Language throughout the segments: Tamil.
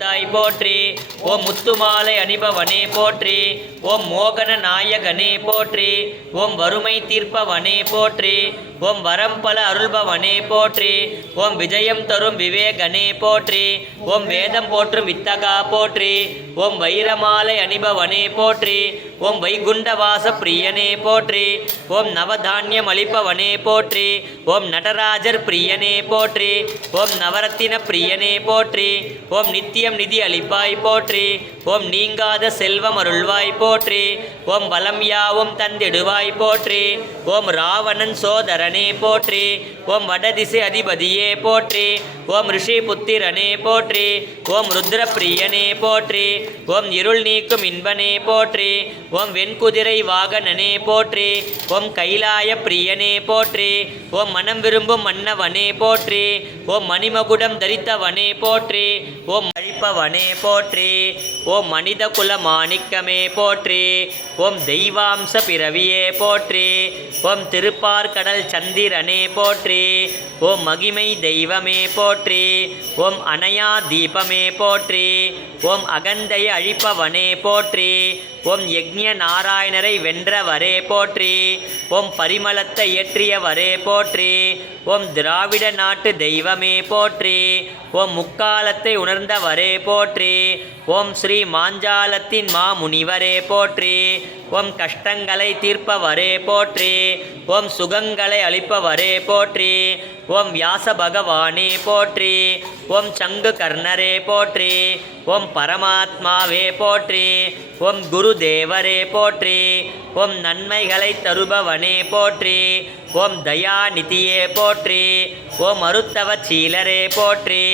தாய் போற்றி. ஓம் முத்துமாலை அணிபவனே போற்றி. ஓம் மோகன நாயகனே போற்றி. ஓம் வறுமை தீர்ப்பவனே போற்றி. ஓம் வரம் பல அருள்பவனே போற்றி. ஓம் விஜயம் தரும் விவேகனே போற்றி. ஓம் வேதம் போற்றும் வித்தகா போற்றி. ஓம் வைரமாலை அணிபவனே போற்றி. ஓம் வைகுண்டவாச பிரியனே போற்றி. ஓம் நவதானியம் அளிப்பவனே போற்றி. ஓம் நடராஜர் பிரியனே போற்றி. ஓம் நவரத்தின பிரியனே போற்றி. ஓம் நித்தியம் நிதி அளிப்பாய் போற்றி. ஓம் நீங்காத செல்வம் அருள்வாய் போற்றி. ஓம் வலம் யாவும் தந்திடுவாய் போற்றி. ஓம் ராவணன் சோதரனே போற்றி. ஓம் வடதிசை அதிபதியே போற்றி. ஓம் ரிஷி புத்திரனே போற்றி. ஓம் ருத்ரப்பிரியனே போற்றி. ஓம் இருள் நீக்கும் இன்பனே போற்றி. ஓம் வெண்குதிரை வாகனனே போற்றி. ஓம் கைலாய பிரியனே போற்றி. ஓம் மனம் விரும்பும் மன்னவனே போற்றி. ஓம் மணிமகுடம் தரித்தவனே போற்றி. ஓம் அழிப்பவனே போற்றி. ஓம் மனித குல மாணிக்கமே போற்றி. ஓம் தெய்வாம்ச பிறவியே போற்றி. ஓம் திருப்பார்கடல் சந்திரனே போற்றி. ஓம் மகிமை தெய்வமே போற்றி. ஓம் அணையா தீபமே போற்றி. ஓம் அகந்தையை அழிப்பவனே போற்றி. ஓம் யக்ஞ நாராயணரை வென்றவரே போற்றி. ஓம் பரிமளத்தை ஏற்றியவரே போற்றி. ஓம் திராவிட நாட்டு தெய்வமே போற்றி. ஓம் முக்காலத்தை உணர்ந்தவரே போற்றி. ஓம் ஸ்ரீ மாஞ்சாலத்தின் மாமுனிவரே போற்றி. ஓம் கஷ்டங்களை தீர்ப்பவரே போற்றி. ஓம் சுகங்களை அளிப்பவரே போற்றி. ஓம் வியாச பகவானே போற்றி. ஓம் சங்கு கர்ணரே போற்றி. ஓம் பரமாத்மாவே போற்றி. ஓம் குருதேவரே போற்றி. ஓம் நன்மைகளை தருபவனே போற்றி. ஓம் தயாநிதியே போற்றி. ஓம் அருத்தவ சீலரே போற்றி.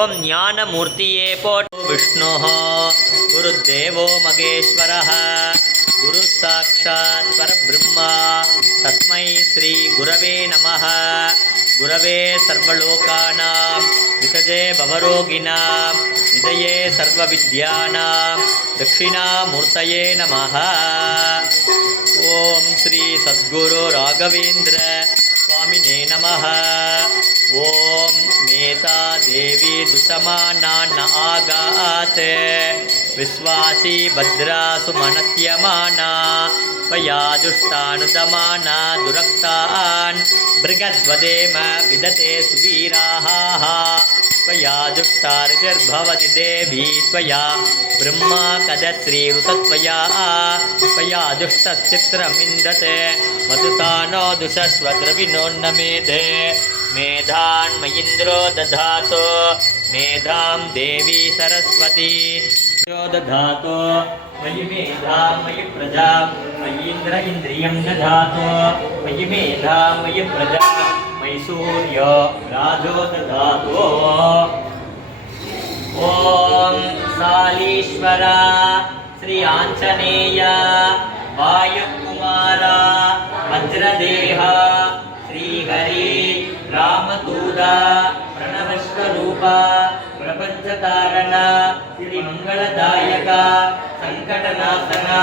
ஓம் ஞானமூர்த்தியே போற்றி. விஷ்ணு குருதேவோ மகேஸ்வரः குரு சாட்சாத் பரபிரம்மா தஸ்மை ஸ்ரீ குரவே நமः. குரவே சர்வலோகானாம் விசஜே பவரோகிணாம் நிதயே சர்வவித்யானாம் தட்சிணாமூர்த்தயே நமः. ஓம் ஸ்ரீ சத்குரு ராகவேந்திர சுவாமினே நமः. ஓம் மேதா தேவி துசமானான் ஆகாத் விஸ்வாசி பத்ராசு மனஸ்யமானா பயாதுஷ்டானுதமானா துரக்தான் பிருகத்வதேம விததே சுவீராः त्वयाजुष्टारितिर्भवति देवी त्वया ब्रह्मा कदश्रीरुतत्वया त्वयाजुष्टश्चित्रमिन्दते मधुतानो दुषस्वद्रविनोन्नमेधे मेधान्मयीन्द्रो दधातो मेधां देवी सरस्वती दधातो मयि मेधां मयि प्रजां मयीन्द्र इन्द्रियं दधातो मयि मेधां मयि प्रजां मयि सूर्यो राजो दधातो. ओम सालीश्वरा श्री आंजनेय वायुकुमारा वज्रदेहा श्रीहरि रामदूता प्रणवस्वरूपा प्रपंचकारण श्री मंगलदायका संकटनाशना